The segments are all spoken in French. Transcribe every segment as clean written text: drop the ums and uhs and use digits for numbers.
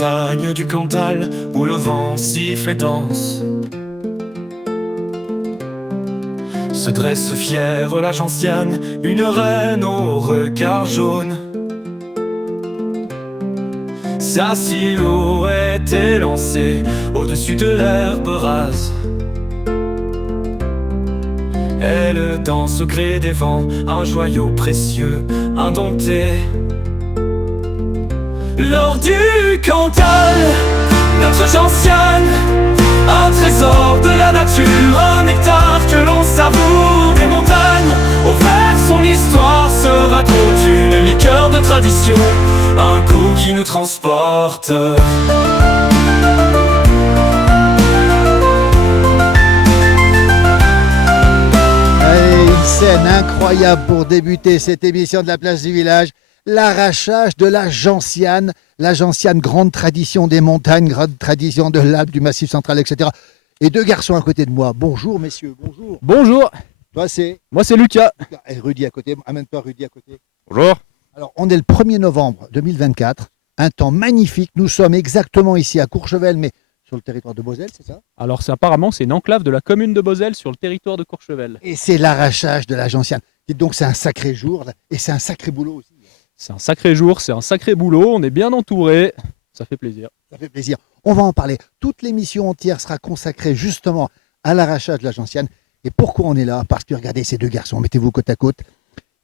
montagnes du Cantal, où le vent siffle et danse, se dresse fière la gentiane, une reine au regard jaune. Sa silhouette élancée au-dessus de l'herbe rase, elle danse au gré des vents, un joyau précieux, indompté. L'or du Cantal, notre gentiane, un trésor de la nature, un nectar que l'on savoure des montagnes. Au vert, son histoire sera toute une liqueur de tradition, un goût qui nous transporte. Allez, une scène incroyable pour débuter cette émission de la place du village. L'arrachage de la gentiane, grande tradition des montagnes, grande tradition de l'Alpe, du Massif central, etc. Et deux garçons à côté de moi. Bonjour messieurs, bonjour. Bonjour, Toi c'est moi c'est Lucas. Et Rudy à côté, amène-toi Rudy à côté. Bonjour. Alors on est le 1er novembre 2024, un temps magnifique. Nous sommes exactement ici à Courchevel, mais sur le territoire de Beauzelle, c'est ça? Alors apparemment c'est une enclave de la commune de Beauzelle sur le territoire de Courchevel. Et c'est l'arrachage de la gentiane. Dites donc c'est un sacré jour là, et c'est un sacré boulot aussi. C'est un sacré jour, c'est un sacré boulot, on est bien entouré, ça fait plaisir. Ça fait plaisir. On va en parler. Toute l'émission entière sera consacrée justement à l'arrachage de la gentiane. Et pourquoi on est là? Parce que regardez ces deux garçons, mettez-vous côte à côte.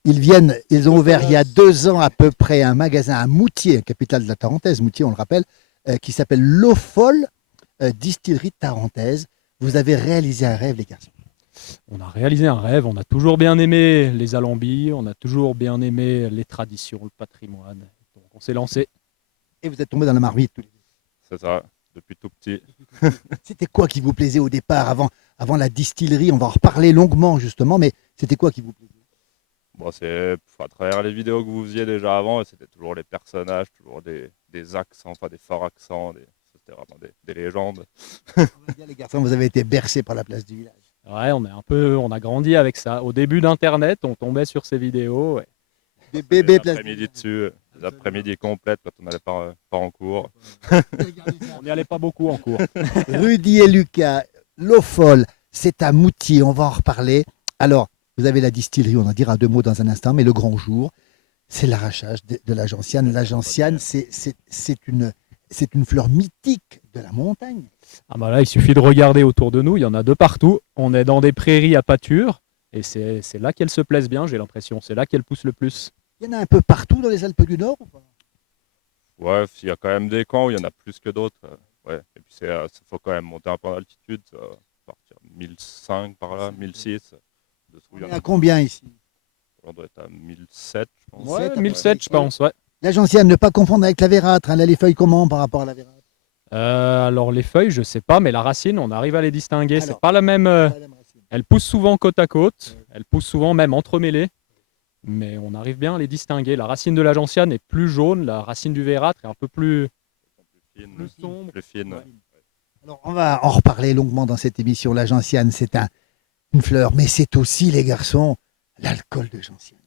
Ils ont ouvert il y a 2 ans à peu près un magasin à Moutier, capitale de la Tarentaise, Moutier on le rappelle, qui s'appelle L'Eau Folle, distillerie de Tarentaise. Vous avez réalisé un rêve les garçons. On a réalisé un rêve, on a toujours bien aimé les alambics, on a toujours bien aimé les traditions, le patrimoine. Donc on s'est lancé. Et vous êtes tombés dans la marmite tous les deux. C'est ça, depuis tout petit. C'était quoi qui vous plaisait au départ, avant la distillerie? On va en reparler longuement justement, mais c'était quoi qui vous plaisait? Bon, c'est à travers les vidéos que vous faisiez déjà avant, c'était toujours les personnages, toujours des accents, enfin des forts accents, c'était vraiment des légendes. On va dire, les garçons, vous avez été bercés par la place du village. Ouais, on a grandi avec ça. Au début d'Internet, on tombait sur ces vidéos. Ouais. Des bébés Les place du après-midi village. dessus, les après-midi complètes quand on n'allait pas en cours. On n'y allait pas beaucoup en cours. Rudy et Lucas, L'Eau Folle, c'est à Moutier, on va en reparler. Alors, vous avez la distillerie, on en dira 2 mots dans un instant, mais le grand jour, c'est l'arrachage de la gentiane. La gentiane, c'est une fleur mythique de la montagne. Ah bah là, il suffit de regarder autour de nous, il y en a de partout. On est dans des prairies à pâture et c'est là qu'elles se plaisent bien, j'ai l'impression. C'est là qu'elles poussent le plus. Il y en a un peu partout dans les Alpes du Nord ou pas? Ouais, il y a quand même des camps où il y en a plus que d'autres. Ouais. Et puis il faut quand même monter un peu en altitude, ça va partir 1005 par là, 1006. On est à combien ici? On doit être à 1007, je pense. Ouais, 1700, 1007, je pense, ouais. La gentiane, ne pas confondre avec la vérâtre. Hein. Là, les feuilles comment par rapport à la vérâtre? Alors les feuilles, je sais pas, mais la racine, on arrive à les distinguer. Alors, C'est pas la même. Pas la même racine. Elles poussent souvent côte à côte. Elles poussent souvent même entremêlées. Mais on arrive bien à les distinguer. La racine de la gentiane est plus jaune, la racine du vérâtre est un peu plus Plus sombre. plus fine. Ouais. Alors, on va en reparler longuement dans cette émission. La gentiane, c'est une fleur, mais c'est aussi, les garçons, l'alcool de gentiane.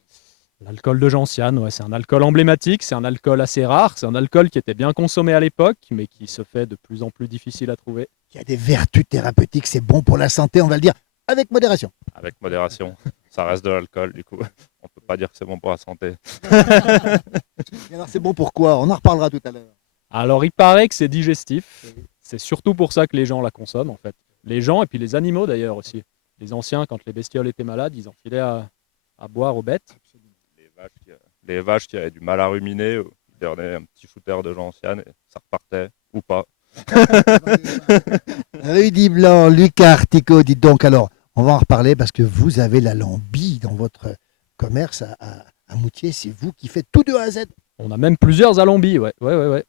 L'alcool de gentiane, ouais, c'est un alcool emblématique, c'est un alcool assez rare, c'est un alcool qui était bien consommé à l'époque, mais qui se fait de plus en plus difficile à trouver. Il y a des vertus thérapeutiques, c'est bon pour la santé, on va le dire, avec modération. Avec modération. Ça reste de l'alcool, du coup. On peut pas dire que c'est bon pour la santé. Et alors, c'est bon pour quoi? On en reparlera tout à l'heure. Alors il paraît que c'est digestif, c'est surtout pour ça que les gens la consomment en fait. Les gens et puis les animaux d'ailleurs aussi. Les anciens, quand les bestioles étaient malades, ils en filaient à boire aux bêtes. Les vaches qui avaient du mal à ruminer, ils donnaient un petit shooter de gentiane et ça repartait, ou pas. Rudy Blanc, Lucas Artico, dites donc, alors, on va en reparler parce que vous avez l'alambie dans votre commerce à Moutier, c'est vous qui faites tout de A à Z. On a même plusieurs alambics, ouais.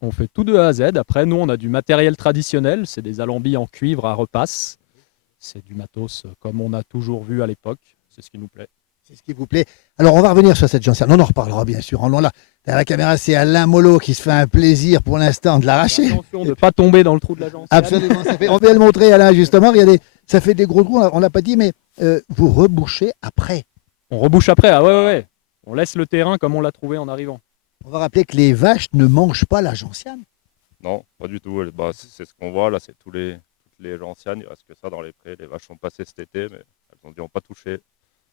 On fait tout de A à Z. Après, nous, on a du matériel traditionnel, c'est des alambics en cuivre à repasse. C'est du matos comme on a toujours vu à l'époque, c'est ce qui nous plaît. C'est ce qui vous plaît. Alors, on va revenir sur cette gentiane. On en reparlera, bien sûr. Là, derrière la caméra, c'est Alain Mollo qui se fait un plaisir pour l'instant de l'arracher. Attention de ne pas tomber dans le trou de la gentiane. Absolument. On vient le montrer, Alain, justement. Regardez, ça fait des gros trous. On ne l'a pas dit, mais vous rebouchez après. On rebouche après, ah ouais. On laisse le terrain comme on l'a trouvé en arrivant. On va rappeler que les vaches ne mangent pas la gentiane. Non, pas du tout. Bah, c'est ce qu'on voit là, c'est toutes les gentianes. Il reste que ça dans les prés. Les vaches sont passées cet été, mais elles n'ont pas touché.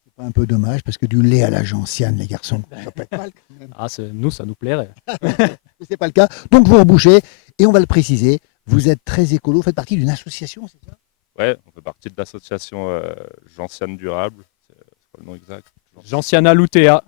C'est pas un peu dommage parce que du lait à la gentiane, les garçons, ça peut être mal quand même. Ah, nous, ça nous plairait. Mais c'est pas le cas. Donc vous rebouchez et on va le préciser. Vous êtes très écolo, vous faites partie d'une association, c'est ça? Ouais, on fait partie de l'association Gentiane Durable. C'est quoi le nom exact? Gentiana lutea,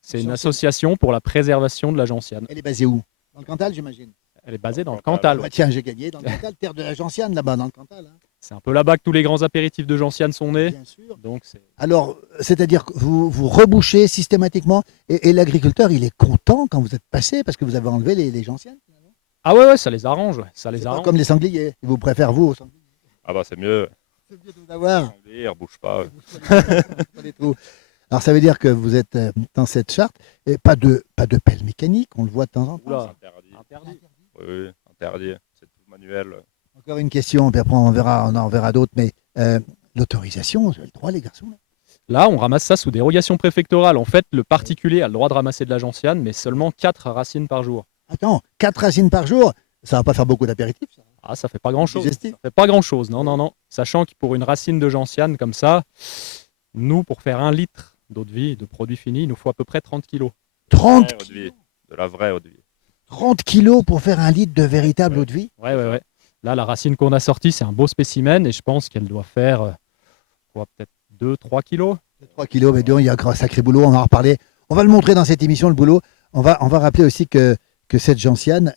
c'est une Gentiana. association pour la préservation de la gentiane. Elle est basée où? Dans le Cantal, j'imagine. Elle est basée dans le Cantal. Cantal. Bah, tiens, j'ai gagné dans le Cantal, terre de la gentiane là-bas dans le Cantal. Hein. C'est un peu là-bas que tous les grands apéritifs de gentiane sont nés. Bien sûr. Donc c'est Alors, c'est-à-dire que vous rebouchez systématiquement et l'agriculteur, il est content quand vous êtes passé parce que vous avez enlevé les gentianes. Finalement. Ah ouais, ça les arrange. Ouais. Ça les C'est pas arrange. comme les sangliers. Ils vous préfèrent vous aux sangliers. Ah bah c'est mieux. C'est bien de vous avoir. Ils ne bougent pas. Pas du tout. Alors, ça veut dire que vous êtes dans cette charte et pas de pelle mécanique, on le voit de temps en temps. Oula. Interdit. Interdit. Oui, interdit. C'est tout manuel. Encore une question, puis après on en verra d'autres, mais l'autorisation, vous avez le droit les garçons là. Là, on ramasse ça sous dérogation préfectorale. En fait, le particulier a le droit de ramasser de la gentiane, mais seulement 4 racines par jour. Attends, 4 racines par jour, ça va pas faire beaucoup d'apéritifs ça. Ah, ça fait pas grand-chose. Digestif. Ça fait pas grand-chose, non, non, non. Sachant que pour une racine de gentiane comme ça, nous, pour faire 1 litre d'eau de vie, de produit fini, il nous faut à peu près 30 kilos. 30, Vraie eau de vie. De la vraie eau de vie. 30 kilos pour faire 1 litre de véritable eau de vie. Ouais, ouais, ouais. Là, la racine qu'on a sortie, c'est un beau spécimen et je pense qu'elle doit faire peut-être 2-3 kilos. 3 kilos, mais disons, il y a un sacré boulot, on va en reparler. On va le montrer dans cette émission, le boulot. On va rappeler aussi que cette gentiane,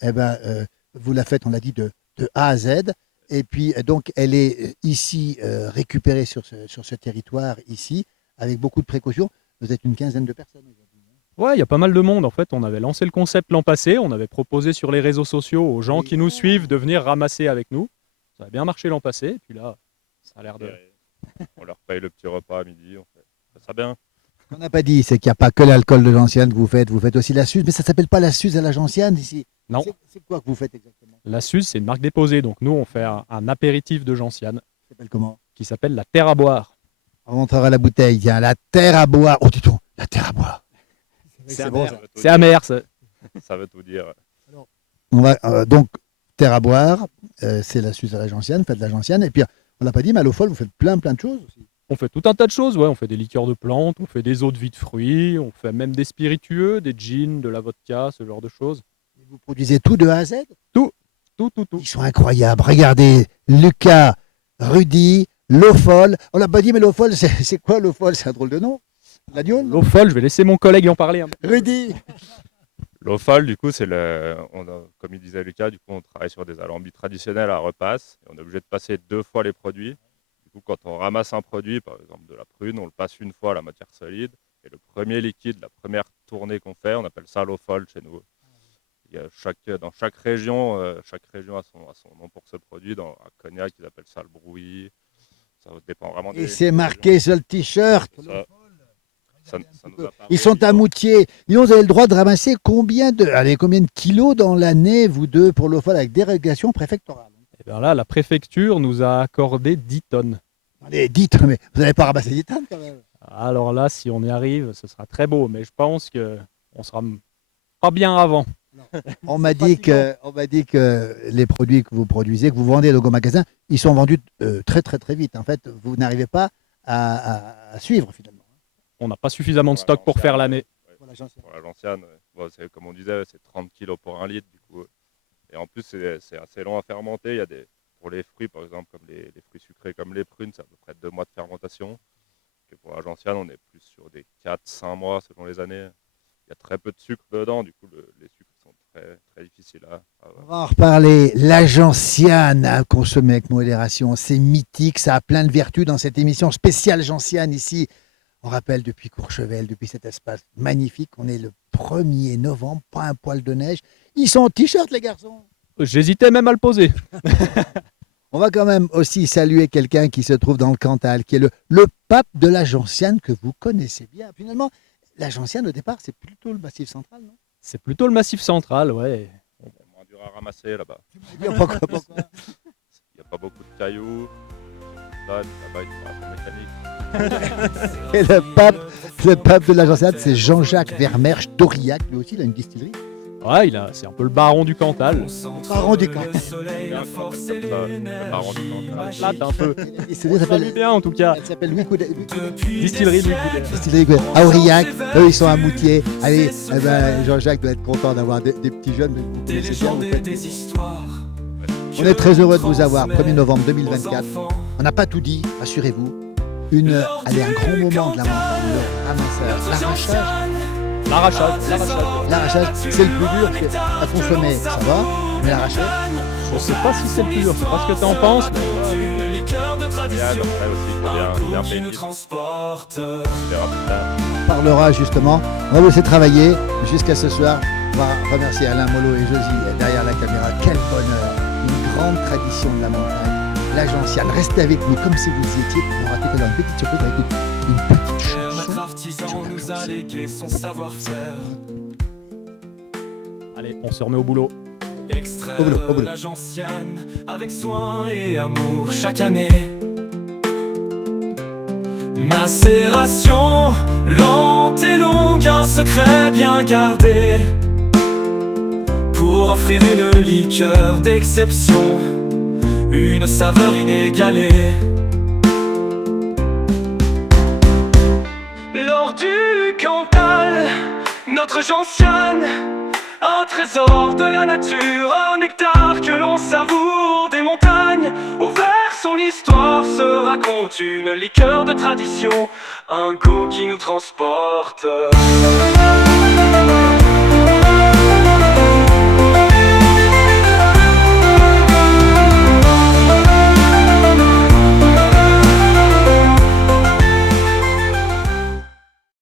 vous la faites, on l'a dit, de A à Z. Et puis, donc, elle est ici récupérée sur ce territoire, ici, avec beaucoup de précautions. Vous êtes une quinzaine de personnes aujourd'hui. Ouais, il y a pas mal de monde. En fait, on avait lancé le concept l'an passé. On avait proposé sur les réseaux sociaux aux gens qui nous suivent de venir ramasser avec nous. Ça a bien marché l'an passé. Et puis là, ça a l'air de... On leur paye le petit repas à midi. On fait ça bien. Ce qu'on n'a pas dit, c'est qu'il n'y a pas que l'alcool de gentiane que vous faites aussi la suze, mais ça ne s'appelle pas la suze à la gentiane ici. Non. C'est quoi que vous faites exactement? La Suze, c'est une marque déposée. Donc nous, on fait un apéritif de gentiane Ça s'appelle comment? qui s'appelle la Terre à boire. On montrera la bouteille, tiens, la terre à boire. Oh, dis-donc, la terre à boire. C'est bon, amer. ça. veut tout C'est dire. amer, ça. Ça veut tout dire. On va donc terre à boire, c'est la suze à la gentiane, faites de la gentiane. Et puis, on l'a pas dit, mais à l'eau folle, vous faites plein de choses aussi. On fait tout un tas de choses, ouais. On fait des liqueurs de plantes, on fait des eaux de vie de fruits, on fait même des spiritueux, des gins, de la vodka, ce genre de choses. Vous produisez tout de A à Z. Tout. Ils sont incroyables. Regardez, Lucas, Rudy, l'eau folle. On l'a pas dit, mais l'eau folle, c'est quoi l'eau folle? C'est un drôle de nom. L'agneau? L'eau folle, je vais laisser mon collègue en parler. Rudy. L'eau folle, du coup, comme il disait Lucas, du coup, on travaille sur des alambics traditionnels à repasse. Et on est obligé de passer 2 fois les produits. Du coup, quand on ramasse un produit, par exemple de la prune, on le passe une fois à la matière solide. Et le premier liquide, la première tournée qu'on fait, on appelle ça l'eau folle chez nous. Il y a dans chaque région a son nom pour ce produit. Dans à Cognac, ils appellent ça le brouillis. Ça dépend vraiment Et des c'est marqué sur le t-shirt. Ça nous a pas Ils sont à Moutier. Dis donc, vous avez le droit de ramasser combien de kilos dans l'année, vous deux, pour l'eau folle, avec dérogation préfectorale? Et bien là, la préfecture nous a accordé 10 tonnes. Allez, dites, mais vous n'avez pas ramassé 10 tonnes quand même. Alors là, si on y arrive, ce sera très beau, mais je pense qu'on sera pas bien avant. On m'a dit que les produits que vous produisez, que vous vendez au magasin, ils sont vendus très vite. En fait, vous n'arrivez pas à suivre finalement. On n'a pas suffisamment de stock pour faire l'année. Voilà, j'en sais. Pour la gentiane, c'est comme on disait, c'est 30 kilos pour 1 litre. Du coup. Et en plus, c'est assez long à fermenter. Il y a pour les fruits, par exemple, comme les fruits sucrés comme les prunes, c'est à peu près 2 mois de fermentation. Et pour la gentiane, on est plus sur des 4-5 mois selon les années. Il y a très peu de sucre dedans, du coup, les sucres sont très difficiles à On va en reparler. La gentiane à consommer avec modération, c'est mythique, ça a plein de vertus dans cette émission spéciale gentiane ici. On rappelle depuis Courchevel, depuis cet espace magnifique, on est le 1er novembre, pas un poil de neige. Ils sont en t-shirt les garçons. J'hésitais même à le poser. On va quand même aussi saluer quelqu'un qui se trouve dans le Cantal, qui est le pape de la gentiane que vous connaissez bien. Finalement, la gentiane au départ, c'est plutôt le Massif central, non? C'est plutôt le massif central, ouais. C'est moins dur à ramasser là-bas. Pourquoi Il n'y a pas beaucoup de cailloux. Là-bas, ils font un peu mécanique. Et le pape de la gentiane, c'est Jean-Jacques Vermersch d'Aurillac. Lui aussi, il a une distillerie. Ouais, c'est un peu le baron du Cantal. Baron du Cantal. Le baron du Cantal. Là, t'es un peu. Il se Ça s'appelle lui bien en tout cas. elle s'appelle Louis Coudet. Distillerie Louis Coudet. Distillerie Coudet. À Aurillac, eux ils sont à Moutier. Allez, eh ben, Jean-Jacques doit être content d'avoir des petits jeunes. mais vous Des connaissez bien, vous légendes et faites- des histoires. On est très heureux de vous avoir, 1er novembre 2024. On n'a pas tout dit, rassurez-vous. Allez, un grand moment de la montagne, le ramassage, l'arrachage. L'arrachage, c'est le plus dur, parce que à consommer, ça va, mais l'arrachage, Je sais pas si c'est le plus dur, je sais pas ce que t'en penses. Les cœurs de Et tradition. après aussi, il faut bien Qui payer nous le titre. transporte. On verra plus tard. on parlera justement. On va vous laisser travailler jusqu'à ce soir. On va remercier Alain Molo et Josie derrière la caméra. Quel bonheur, une grande tradition de la montagne. La gentiane, restez avec nous comme si vous y étiez. On aura tout à l'heure une petite surprise avec une petite Notre chanson. artisan nous a légué son savoir-faire. Allez, on se remet au boulot. Extraire Au boulot. la gentiane avec soin et amour chaque année. Macération lente et longue, un secret bien gardé pour offrir une liqueur d'exception, une saveur inégalée. Lors du Cantal, notre gentiane, un trésor de la nature, un nectar que l'on savoure des montagnes. Au vert son histoire se raconte, une liqueur de tradition, un goût qui nous transporte.